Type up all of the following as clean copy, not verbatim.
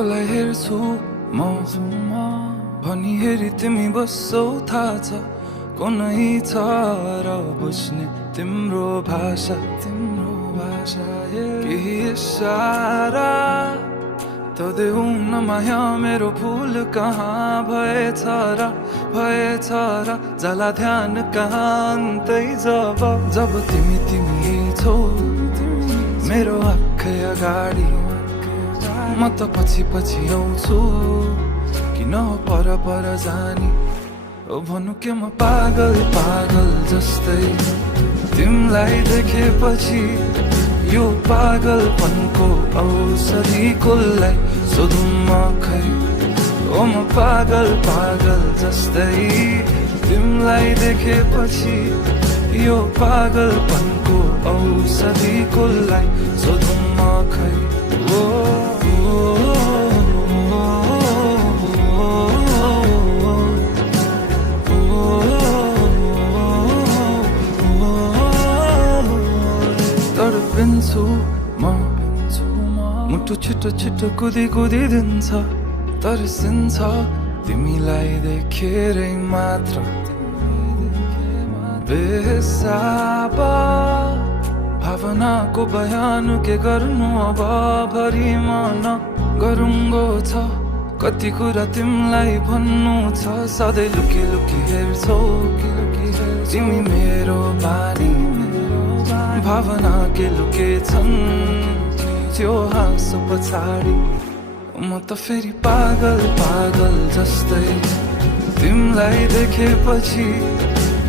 कसलाई हेर्छु म भनी हेरी तिमी बस्छौ थाहा छ को नै छ र बुझ्ने तिम्रो भाषा केही इशारा त देऊ न माया मेरो फुल कहाँ भएछ र जला ध्यान कहाँ अन्तै जब तिमी छौ मेरो आँखै अगाडि म त पछि आउँछु किन पर जानी ओ भनु के म पागल जस्तै तिमीलाई देखेपछि यो पागलपनको औषधि कसलाई सोधौँ म खै ओ म पागल जस्तै तिमीलाई देखेपछि यो पागलपनको औषधि कसलाई सोधौँ म खै ओ तडपिन्छु म मुटु छिटो कुदी दिन्छ तर्सिन्छ तिमीलाई देखेरै मात्र बेहिसाब भावनाको बयान के गर्नु अब भरि मन गरुङ्गो छ कति कुरा तिमीलाई भन्नु छ सधैँ लुकी हेर्छौ तिमी मेरो बानी भावना के लुके छन् त्यो हाँसो पछाडि म त फेरि पागल जस्तै तिमीलाई देखेपछि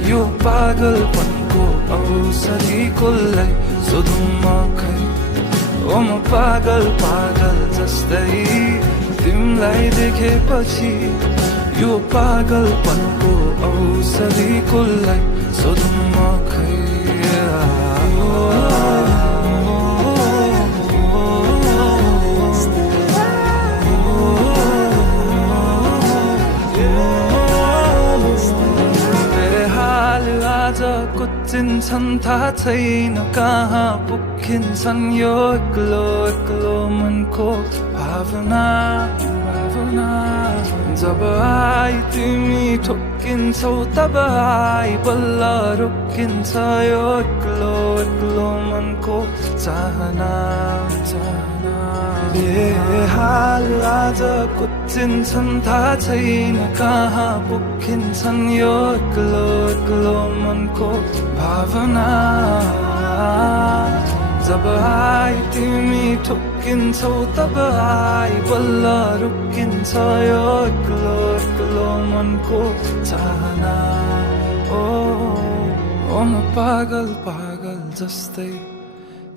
यो पागलपनको औषधि कसलाई सोधौँ म खै ओ म पागल जस्तै तिमीलाई देखेपछि यो पागलपनको औषधि कसलाई सोधौँ म खै कुचिन्छन् थाहा छैन कहाँ पुगिन्छन् यो एक्लो मनको भावना जब आई तिमी ठोकिन्छौ तब आई बल्ल रोकिन्छ यो एक्लो मनको चाहना बेहाल आज कुचिन्छन् थाहा छैन कहाँ पुगिन्छन् यो एक्लो मनको भावना जब आई तिमी ठोकिन्छौ तब आई बल्ल रोकिन्छ यो एक्लो मनको चाहना ओ म पागल जस्तै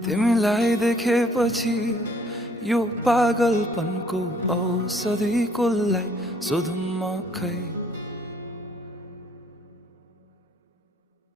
तिमीलाई देखेपछि यो पागलपनको औषधि कसलाई सोधौँ म खै